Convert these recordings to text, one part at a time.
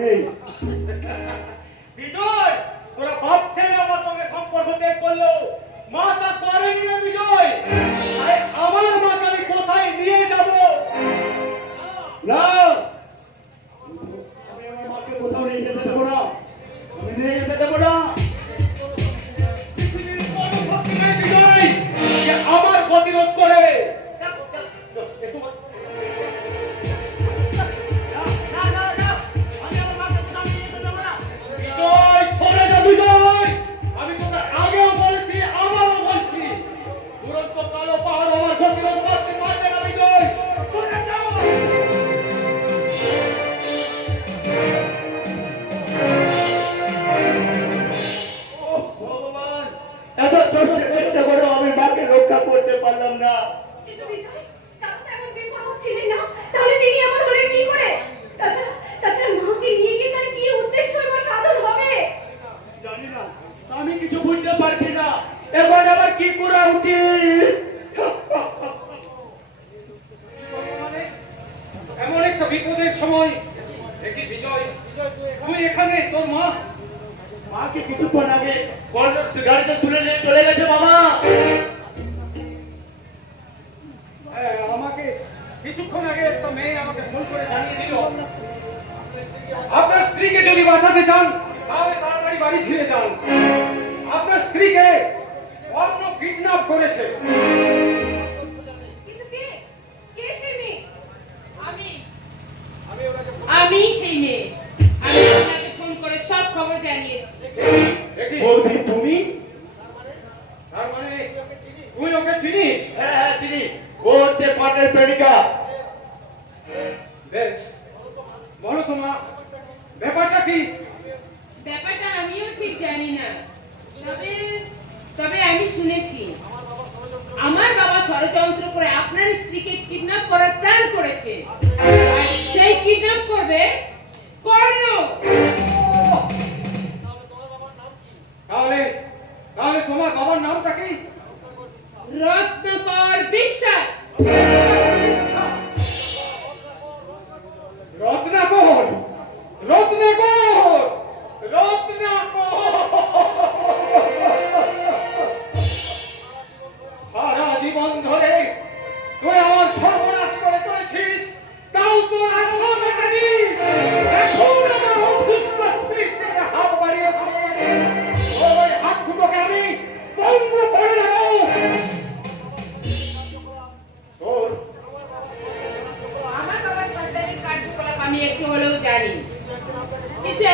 নেই। বিজয়, তোরা ভাবছেন আমার সঙ্গে সম্পর্ক ত্যাগ করলো, মা তা করেনি না বিজয়। আরে আমার মাকে আমি কোথায় নিয়ে যাব? না, আমি আমার মাকে কোথাও নিয়ে যেতে দেবো না, আমি নিয়ে যেতে দেবো না। পৃথিবীর কোনো শক্তি নেই বিজয় যে আমার প্রতিরোধ করে। বিজয়, সরে যা বিজয়। আমি তোকে আগেও বলেছি, আবারও বলছি, দুরন্ত কালো পাহাড় আমার প্রতিরোধ করতে পারবে না বিজয়। সরে যাও। ওহ ভগবান, এত চেষ্টা করতে করেও আমি মাকে রক্ষা করতে পারলাম না। কিন্তু বিজয়, তাও তো এমন বিপদ ছিলেন না, তাহলে তিনি এমন হলেন কি করে? তাছাড়া মাকে নিয়ে গিয়ে তার কি উদ্দেশ্য বা সাধন হবে? জানি না, আমি কিছু বুঝতে পারছি না, এবার আবার কি করা উচিত? মানে এমন একটা বিপদের সময় দেখি বিজয়, তুই এখানে, তোর মা মাকে কিছুক্ষণ আগে গাড়িতে তুলে নিয়ে চলে গেছে বাবা। আমাকে কিছুক্ষণ আগে একটা মেয়ে আমাকে ফোন করে জানিয়ে দিল, আপনার স্ত্রীকে যদি বাঁচাতে চান তাহলে তাড়াতাড়ি বাড়ি ফিরে যান, আপনার স্ত্রীকে অন্য কিডন্যাপ করেছে। কিন্তু কে সেই মেয়ে? আমি সেই মেয়ে। আমি আপনাকে ফোন করে সব খবর জানিয়েছি। দেখি, বৌদি তুমি? তার মানে তুই ওকে চিনিস? হ্যাঁ হ্যাঁ চিনি, ও হচ্ছে পাটের প্রেমিকা। বেশ, বলো তো মা, ব্যাপারটা কি? ব্যাপারটা আমিও ঠিক জানি না, তবে আমি শুনেছি আমার বাবা ষড়যন্ত্র করে আপনার স্ত্রীকে কিডন্যাপ করার প্ল্যান করেছে, আর সেই কিডন্যাপ করবে কর্ণ। তাহলে তাহলে তোমার বাবার নামটা কি? রত্নাকর বিশ্বাস। রত্নাকর, রত্নাকর, রত্নাকর। সারা জীবন ধরে তুই আমার সর্বনাশ করে চলেছিস, তাও তোর আশা মেটানি। এখন আমার অসুস্থ স্ত্রীর থেকে হাত বাড়িয়েছে, ওই হাত দুটোকে আমি বন্ধ করে দেবো। তোর আমার বাবার সরকারি কার্যকলাপ আমি একটু হলেও জানি, কিন্তু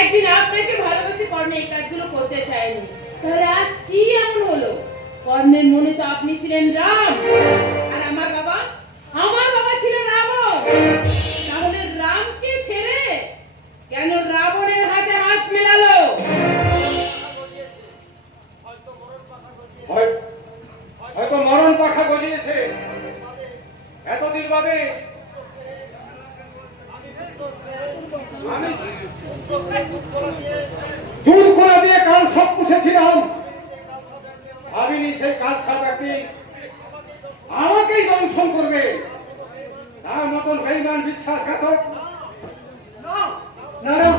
একদিন আপনাকে ভালোবেসে কর্ণ এই কাজগুলো করতে চায়নি। তাহলে আজ কি এমন হলো? কর্ণের মনে তো আপনি ছিলেন রাম, আর আমার বাবা ছিল রাবণ। তাহলে রামকে ছেড়ে কেন রাবণের হাতে হাত মেলালো? হয়তো মরণ পাখা গজিয়েছে। এতদিন বাদে আমি দূর করে দিয়ে কাল সব পুষেছিলাম, ভাবিনি সেই কাল সব একদিন আমাকেই দংশন করবে। তার মতন বেঈমান বিশ্বাসঘাতক। না না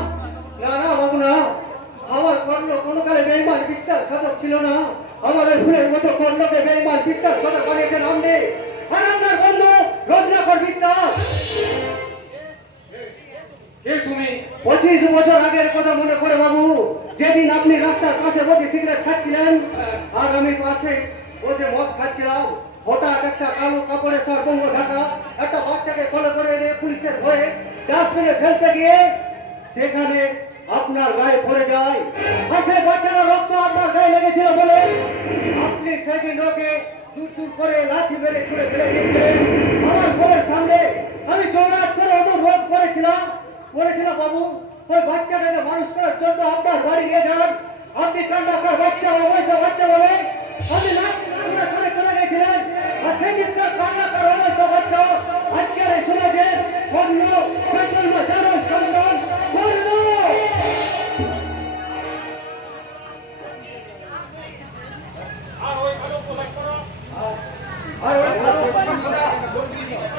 না না বাবু না, আমার কর্ণ কোনো কালে বেঈমান বিশ্বাসঘাতক ছিল না। আমাদের ভুলের মতো কর্ণকে বেঈমান বিশ্বাসঘাতক বানিয়েছেন আপনি, আর আপনার বন্ধু রত্নাকর বিশ্বাস। কে তুমি? 25 বছর আগের কথা মনে করে বাবু, যেদিন আপনি রাস্তার পাশে বসে সিগারেট খাচ্ছিলেন আর আমি পাশে বসে মদ খাচ্ছিলাম, হঠাৎ একটা কালো কাপড়ে সর্বঙ্গ ঢাকা একটা বাচ্চাকে কোলে করে এনে পুলিশের ভয়ে ডাস্টবিনে ফেলতে গিয়ে সেখানে আপনার গায়ে পড়ে যায়, আর সেই বাচ্চারা রক্ত আপনার গায়ে লেগেছিল বলে আপনি সেদিন ওকে দূর দূর করে লাঠি মেরে ছুড়ে ফেলে দিয়েছিলেন আমার ঘরের সামনে। আমি দৌড়াত করে অনুরোধ করেছিলাম বাবু, ওই বাচ্চাটাকে মানুষ করার জন্য আপনার বাড়ি নিয়ে যান। আপনি কান্ডাকার বাচ্চা, অবৈধ বাচ্চা বলে আপনি লাঠি ছড়ে চলে গেছিলেন, আর সেদিনকার কান্ডাকার অবৈধ বাচ্চা আজকের এই সমাজে অন্য প্রজন্ম জানো সম্মান করব।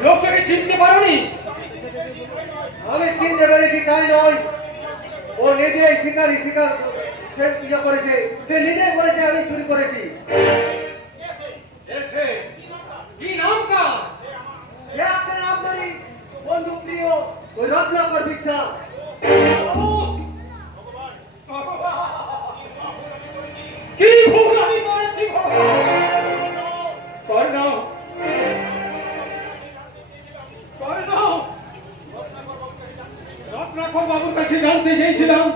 লোকটাকে চিনতে পারোনি? আমি চিনতে পেরেছি তাই নয়, ও নিজেই শিকার সে ইয়ে করেছে, সে নিজেই করেছে, আমি চুরি করেছি। এসে কি নাম কার? সে আপনার আপনারই বন্ধু প্রিয় ওই রত্নাকর বিশ্বাস। কি ভুল আমি করেছি কর্ণ? রত্নাকর বাবুর কাছে জানতে চেয়েছিলাম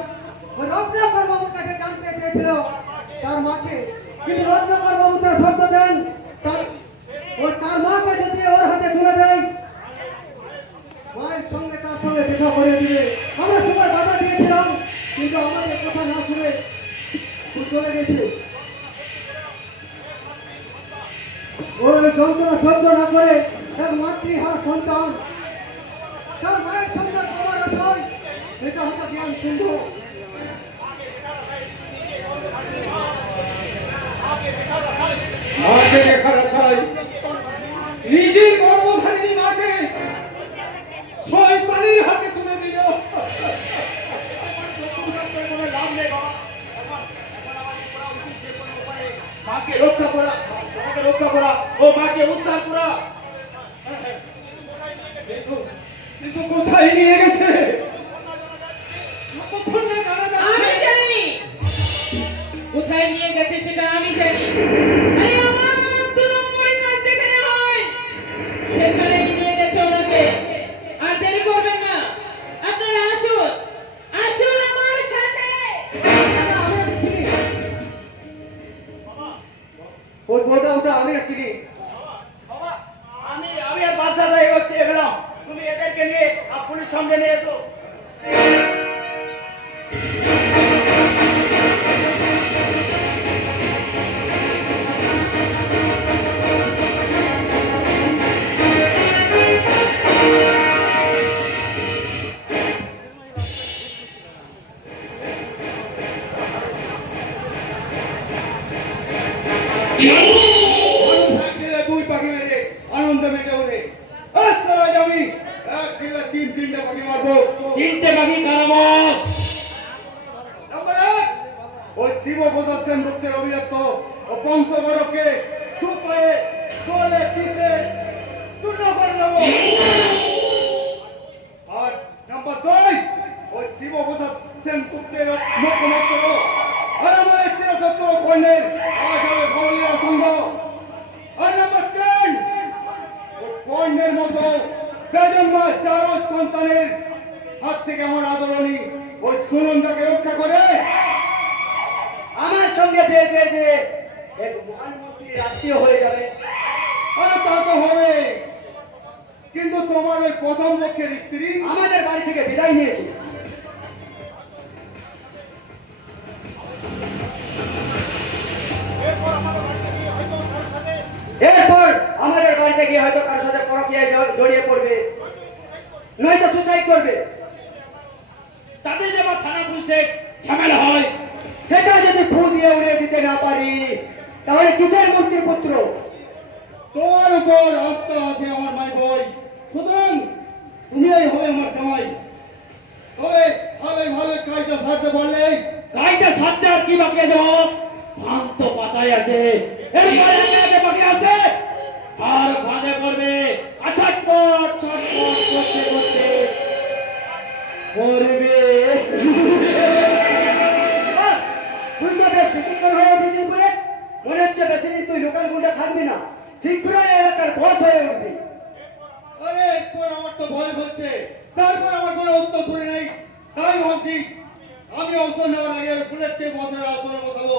ওই রত্নাকর বাবুর কাছে জানতে চেয়েছিল তার মাকে, কিন্তু রত্নাকর বাবু তার শর্ত দেন তার মাকে যদি ওর হাতে তুলে দেয় মায়ের সঙ্গে তার সঙ্গে দেখা করে দিবে। আমরা সবাই বাধা দিয়েছিলাম, কিন্তু আমাদের কথা না শুনে চলে গেছে। ওর যন্ত্রণা সহ্য না করে এক মাতৃহারা সন্তান তার মায়ের সঙ্গে সবার আশায় এটা হতো জ্ঞান সিন্ধু। মাকে দেখার আশায় নিজের গর্ভধারিণী মাকে শয়তানের হাতে তুলে দিল। মাকে রক্ষা করা, মাকে রক্ষা করা ও মাকে উদ্ধার করা। কিন্তু কোথায় নিয়ে গেছে কতক্ষণ না জানা আমি যাচ্ছে। জানি কোথায় নিয়ে গেছে, সেটা আমি জানি। আরে আমার নাম 2 নম্বরে কাজ যেখানে হয় সেখানেই নিয়ে গেছে ওনাকে। আর দেরি করবেন না, আপনারা আসুন, আসুন আমার সাথে। ওই ওটা আমি চিনি। বাবা, আমি আর বাদশাহ এগোচ্ছি, এগোলাম। তুমি এদেরকে নিয়ে পুলিশ সঙ্গে নিয়ে এসো। দুই পাখি মেরে আনন্দ মেটে ওরে আমি এক ছেলে তিনটে পাখি মারবো। 3টে বাকি কারাবাস। নাম্বার 1 ওই শিব প্রসাদ সেন গুপ্তের অভিযুক্ত ও বংশগৌরবকে সুপায়ে তোলে পিছে চূর্ণ করে দেবো। আর নাম্বার 2 ওই শিব প্রসাদ সেন গুপ্তের মুখ্যমন্ত্রী আর আমার চিরশত্রু কর্ণের আজ হবে খবলীয় সঙ্গ। আর নাম্বার 10 ওই কর্ণের মতো বেজন্মা চার সন্তানের হাত থেকে আমার আদরণী ওই সুনন্দাকে রক্ষা করে আমার সঙ্গে বিয়ে দিয়ে দিয়ে এক মহান মন্ত্রীর আত্মীয় হয়ে যাবে। আরে তা তো হবে, কিন্তু তোমার ওই প্রথম পক্ষের স্ত্রী আমাদের বাড়ি থেকে বিদায় নিয়েছে। এরপর আমাদের বাড়িতে গিয়ে হয়তো কারোর সাথে পরকীয়ায় জড়িয়ে পড়বে, নয়তো সুসাইড করবে। তাদের যেমন থানা পুলিশে ঝামেলা হয়, সেটা যদি ফু দিয়ে উড়িয়ে দিতে না পারি তাহলে কিসের মন্ত্রীর পুত্র? তোমার উপর আস্থা আছে আমার মাই বই, সুতরাং তুমিই হবে আমার জামাই। তবে ভালো কাজটা সারতে পারলে কাইটা সাথে আর কি বাকি আছে বস? ধান তো পাতায় আছে, এরপরে আগে বাকি আছে আর খাদে করবে। আচ্ছা ছটপট করতে করতে করবে। আহ, তুই তো বেশ বিচিত্র হয়ে উঠেছিস বলে মনে হচ্ছে বেশি দিন তুই লোকাল গুন্ডা থাকবি না, শীঘ্রই এলাকার বস হয়ে উঠবি। আরে এরপর আমার তো বয়স হচ্ছে, তারপর আমার কোনো উত্তর শুনে নেই। তাই ভাবছি আমি অবসর নেওয়ার আগে বুলেটকে বসের আসনে বসাবো।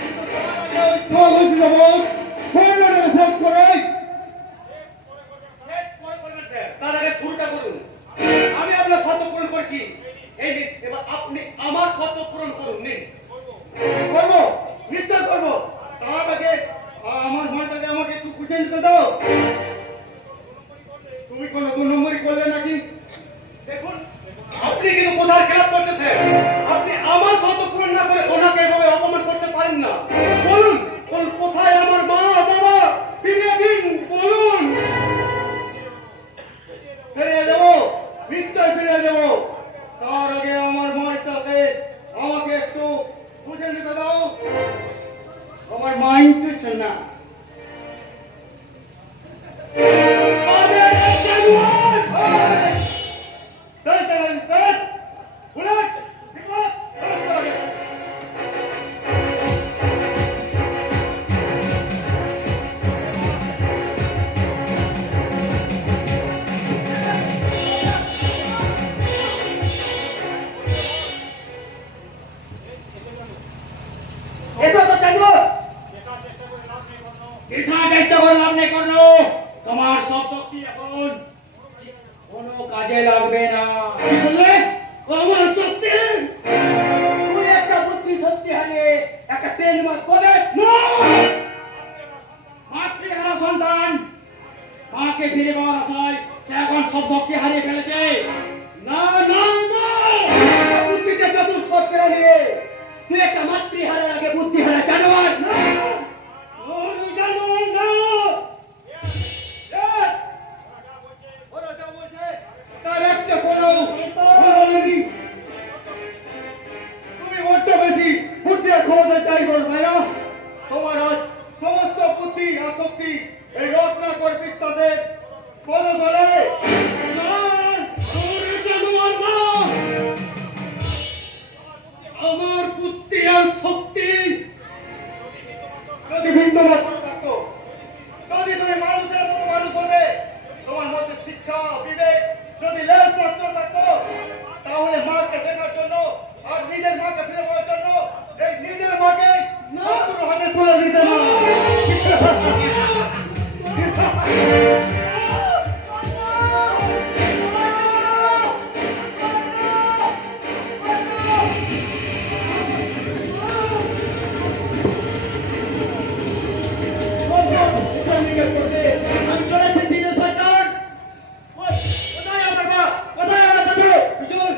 কিন্তু তার আগে ওই স্বঘোষিত বস কর্ণটাকে শেষ করে তার আগে শুরুটা করুন। আমি আপনার শর্ত পূরণ করেছি, এই নিন, এবার আপনি আমার শর্ত পূরণ করুন। নিন। করবো, নিশ্চয় করবো। তার আগে আমার মনটাকে আমাকে একটু বুঝে নিতে দাও। তুমি কোনো 2 নম্বরই করলে নাকি? দেখুন, আপনি কিন্তু কোথায় খেলাপ করতেছেন। আপনি আমার শর্ত পূরণ না করে ওনাকে এভাবে অপমান করতে পারেন না। বলুন কোথায় আমার আর মানতেছে না। বৃথা চেষ্টা করে লাভ নেই কর্ণ, তোমার সব শক্তি এখন কোনো কাজে লাগবে না। কি বললে? আমার শক্তি? তুই একটা বুদ্ধি শক্তি হারিয়ে একটা তেল মাছ করে মাতৃহারা সন্তান মাকে ফিরে পাওয়ার আশায় সে এখন সব শক্তি হারিয়ে ফেলেছে। না না না, বুদ্ধিকে চতুষ্পদ করে নিয়ে তুই একটা মাতৃহারার আগে বুদ্ধিহারা জানোয়ার। না তার একটা কোনো বলেনি। তুমি বড্ড বেশি বুদ্ধি আর ক্ষমতা চাই করো, তাই না? তোমার আজ সমস্ত বুদ্ধি আর শক্তি এই রত্নাকর পিস্তাদের পদতলে। আমার বুদ্ধি আর শক্তি যদি বিন্দুমাত্র থাকতো, যদি তুমি মানুষের মতো মানুষ হতে, তোমার মধ্যে শিক্ষা বিবেক যদি লেশ মাত্র থাকতো, তাহলে মাকে দেখার জন্য আর নিজের মাকে ফিরে পাওয়ার জন্য এই নিজের মাকে শত্রুর হাতে তুলে দিতে না। আমি চলে এসেছি রে শয়তান। কোথায় আমার মা? কোথায় আমার দাদু? হুজুর,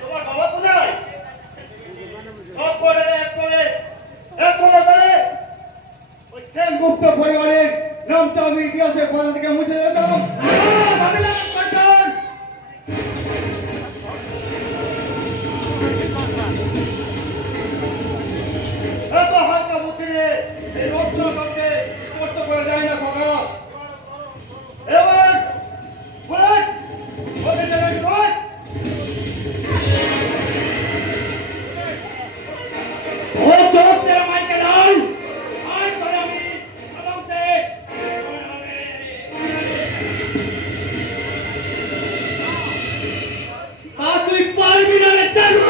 তোমার বাবা কোথায়? সব করে এক করে ওই সেনগুপ্ত পরিবারের নামটা আমি ইতিহাসের পাতা থেকে মুছে দিতাম। শয়তান! এত হালকা বুদ্ধি নিয়ে এই রত্নাকরকে স্পষ্ট করে যায় না খোকা। এবার বুলেট ওদের জায়গায় কর। ও दोस्त तेरा माइक का डाल आज पर हम आराम से তুই পারবি না রে চালু।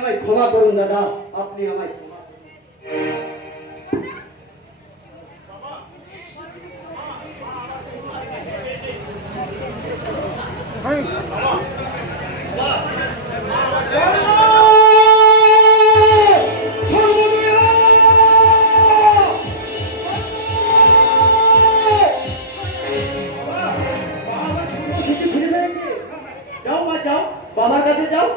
আমায় ক্ষমা করুন দাদা, আপনি আমায় ক্ষমা করুন। যাও মা যাও, বাবার কাছে যাও।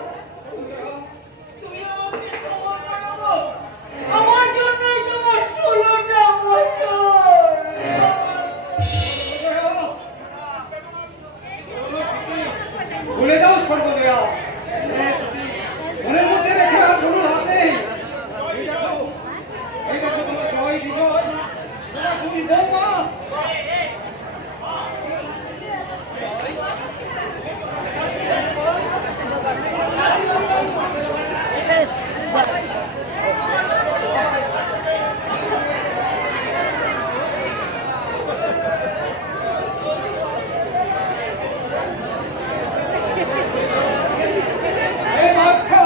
আমার জন্যই তোমার 16টা বছর। ভুলে যাও সর্বদয়া, মনের মধ্যে রেখে আর কোনো লাভ নেই। এই দেখো তোমার জয় বিজয়, তোমার দুই বৌমা। এই বাদশা,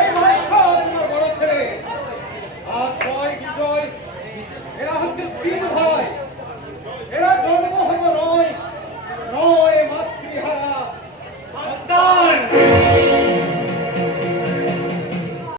এই বাদশা তোমার বড় ছেলে। আর জয় বিজয় এরা হচ্ছে তিন ভাই।